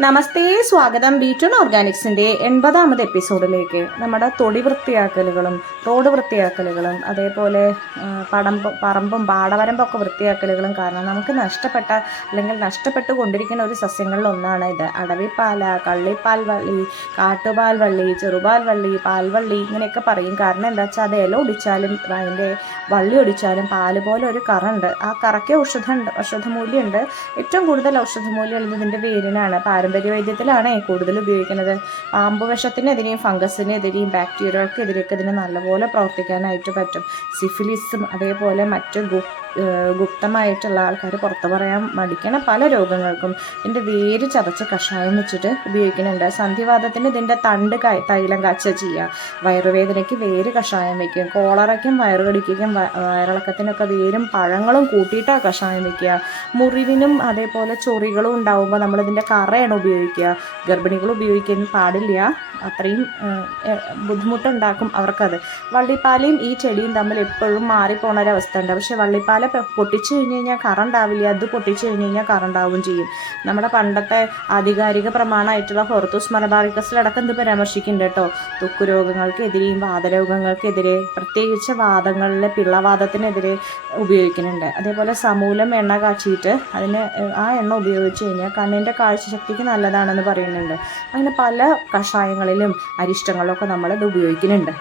നമസ്തേ സ്വാഗതം ബീറ്റൺ ഓർഗാനിക്സിന്റെ എൺപതാമത് എപ്പിസോഡിലേക്ക്. നമ്മുടെ തൊടി വൃത്തിയാക്കലുകളും റോഡ് വൃത്തിയാക്കലുകളും അതേപോലെ പടം പറമ്പും പാടവരമ്പൊക്കെ വൃത്തിയാക്കലുകളും കാരണം നമുക്ക് നഷ്ടപ്പെട്ട അല്ലെങ്കിൽ നഷ്ടപ്പെട്ടു കൊണ്ടിരിക്കുന്ന ഒരു സസ്യങ്ങളിൽ ഒന്നാണ് ഇത്. അടവിപ്പാല കള്ളിപ്പാൽ വള്ളി കാട്ടുപാൽ വള്ളി ചെറുപാൽ വള്ളി പാൽവള്ളി ഇങ്ങനെയൊക്കെ പറയും. കാരണം എന്താ വെച്ചാൽ അത് ഇല ഒടിച്ചാലും അതിന്റെ വള്ളി ഒടിച്ചാലും പാൽ പോലെ ഒരു കറുണ്ട്. ആ കറയ്ക്ക് ഔഷധമുണ്ട് ഔഷധമൂല്യമുണ്ട് ഏറ്റവും കൂടുതൽ ഔഷധമൂല്യമുള്ളത് ഇതിന്റെ വേരിനാണ്. പാരമ്പര്യ വൈദ്യത്തിലാണ് കൂടുതൽ ഉപയോഗിക്കുന്നത്. പാമ്പ് വിഷത്തിനെതിരെയും ഫംഗസിനെതിരെയും ബാക്ടീരിയകൾക്കെതിരെയൊക്കെ ഇതിന് നല്ലപോലെ പ്രവർത്തിക്കാനായിട്ട് പറ്റും. സിഫിലിസും അതേപോലെ മറ്റ് ഗുപ്തമായിട്ടുള്ള ആൾക്കാർ പുറത്തു പറയാൻ മടിക്കണ പല രോഗങ്ങൾക്കും ഇതിന്റെ വേര് ചതച്ച് കഷായം വെച്ചിട്ട് ഉപയോഗിക്കുന്നുണ്ട്. സന്ധിവാദത്തിന് ഇതിന്റെ തണ്ട് തൈലം കാച്ച ചെയ്യുക വയറുവേദനയ്ക്ക് വേര് കഷായം വയ്ക്കും കോളറയ്ക്കും വയറുകടിക്കും വയറിളക്കത്തിനൊക്കെ വേരും. പഴങ്ങളും കൂട്ടിയിട്ടാണ് കഷായം വയ്ക്കുക മുറിവിനും അതേപോലെ ചൊറികളും ഉണ്ടാവുമ്പോൾ നമ്മളിതിന്റെ കറയാണ് ഉപയോഗിക്കുക. ഗർഭിണികൾ ഉപയോഗിക്കാൻ പാടില്ല. അത്രയും ബുദ്ധിമുട്ടുണ്ടാക്കും അവർക്കത്. വള്ളിപ്പാലയും ഈ ചെടിയും തമ്മിൽ എപ്പോഴും മാറിപ്പോണ ഒരവസ്ഥ ഉണ്ട് പക്ഷെ വള്ളിപ്പാല പൊട്ടിച്ചു കഴിഞ്ഞ് കഴിഞ്ഞാൽ കറണ്ടാവില്ല. അത് പൊട്ടിച്ചു കഴിഞ്ഞ് കഴിഞ്ഞാൽ കറണ്ടാവുകയും ചെയ്യും. നമ്മുടെ പണ്ടത്തെ ആധികാരിക പ്രമാണമായിട്ടുള്ള ഹോർത്തൂസ് മലബാറിക്കസിലടക്കം ഇത് പരാമർശിക്കുന്നുണ്ട് കേട്ടോ. തൊക്കു രോഗങ്ങൾക്കെതിരെയും വാതരോഗങ്ങൾക്കെതിരെ പ്രത്യേകിച്ച് വാദങ്ങളിലെ പിള്ളവാദത്തിനെതിരെ ഉപയോഗിക്കുന്നുണ്ട്. അതേപോലെ സമൂലം എണ്ണ കാച്ചിയിട്ട് അതിന് ആ എണ്ണ ഉപയോഗിച്ച് കഴിഞ്ഞാൽ കണ്ണിന്റെ കാഴ്ചശക്തിക്ക് നല്ലതാണെന്ന് പറയുന്നുണ്ട്. അങ്ങനെ പല കഷായങ്ങളിലും അരിഷ്ടങ്ങളിലൊക്കെ നമ്മളത് ഉപയോഗിക്കുന്നുണ്ട്